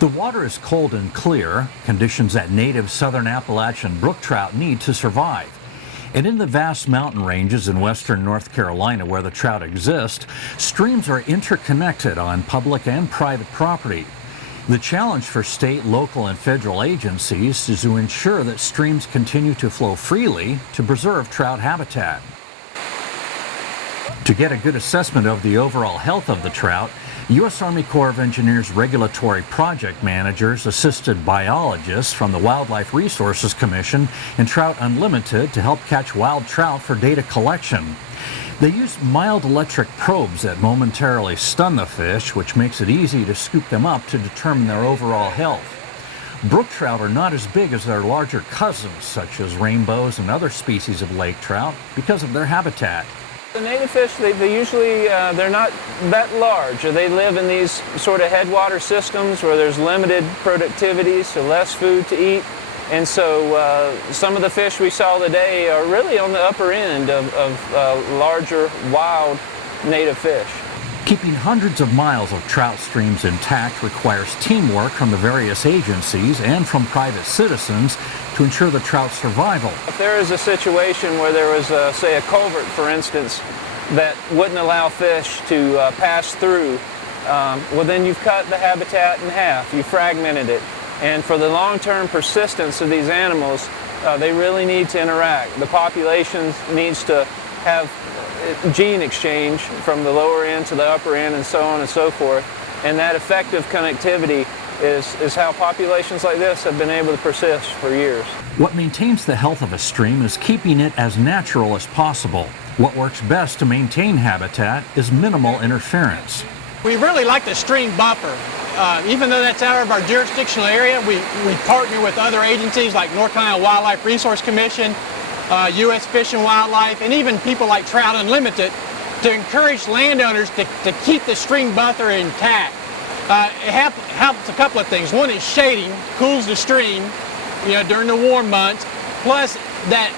The water is cold and clear, conditions that native southern Appalachian brook trout need to survive. And in the vast mountain ranges in western North Carolina where the trout exist, streams are interconnected on public and private property. The challenge for state, local, and federal agencies is to ensure that streams continue to flow freely to preserve trout habitat. To get a good assessment of the overall health of the trout, U.S. Army Corps of Engineers regulatory project managers assisted biologists from the Wildlife Resources Commission and Trout Unlimited to help catch wild trout for data collection. They used mild electric probes that momentarily stun the fish, which makes it easy to scoop them up to determine their overall health. Brook trout are not as big as their larger cousins, such as rainbows and other species of lake trout, because of their habitat. The native fish, they usually, they're not that large. They live in these sort of headwater systems where there's limited productivity, so less food to eat. And so some of the fish we saw today are really on the upper end of larger, wild native fish. Keeping hundreds of miles of trout streams intact requires teamwork from the various agencies and from private citizens to ensure the trout's survival. If there is a situation where there was, say, a culvert, for instance, that wouldn't allow fish to pass through, well, then you've cut the habitat in half, you fragmented it. And for the long-term persistence of these animals, they really need to interact. The population needs to have gene exchange from the lower end to the upper end and so on and so forth. And that effective connectivity is how populations like this have been able to persist for years. What maintains the health of a stream is keeping it as natural as possible. What works best to maintain habitat is minimal interference. We really like the stream buffer. Even though that's out of our jurisdictional area, we partner with other agencies like North Carolina Wildlife Resource Commission, U.S. Fish and Wildlife, and even people like Trout Unlimited to encourage landowners to keep the stream buffer intact. It helps a couple of things. One is shading, cools the stream, during the warm months. Plus, that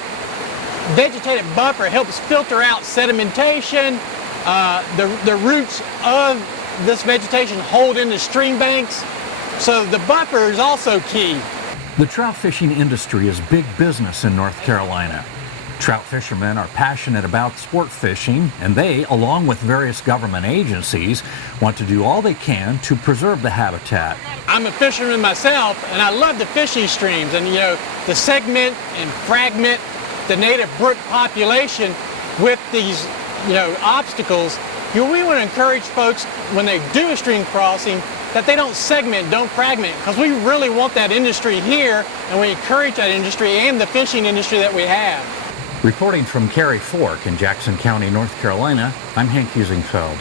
vegetative buffer helps filter out sedimentation. The roots of this vegetation hold in the stream banks, so the buffer is also key. The trout fishing industry is big business in North Carolina. Trout fishermen are passionate about sport fishing, and they, along with various government agencies, want to do all they can to preserve the habitat. I'm a fisherman myself, and I love to fish these streams, and to segment and fragment the native brook population with these obstacles. We want to encourage folks when they do a stream crossing that they don't segment, don't fragment, because we really want that industry here, and we encourage that industry and the fishing industry that we have. Reporting from Cary Fork in Jackson County, North Carolina, I'm Hank Usingfeld.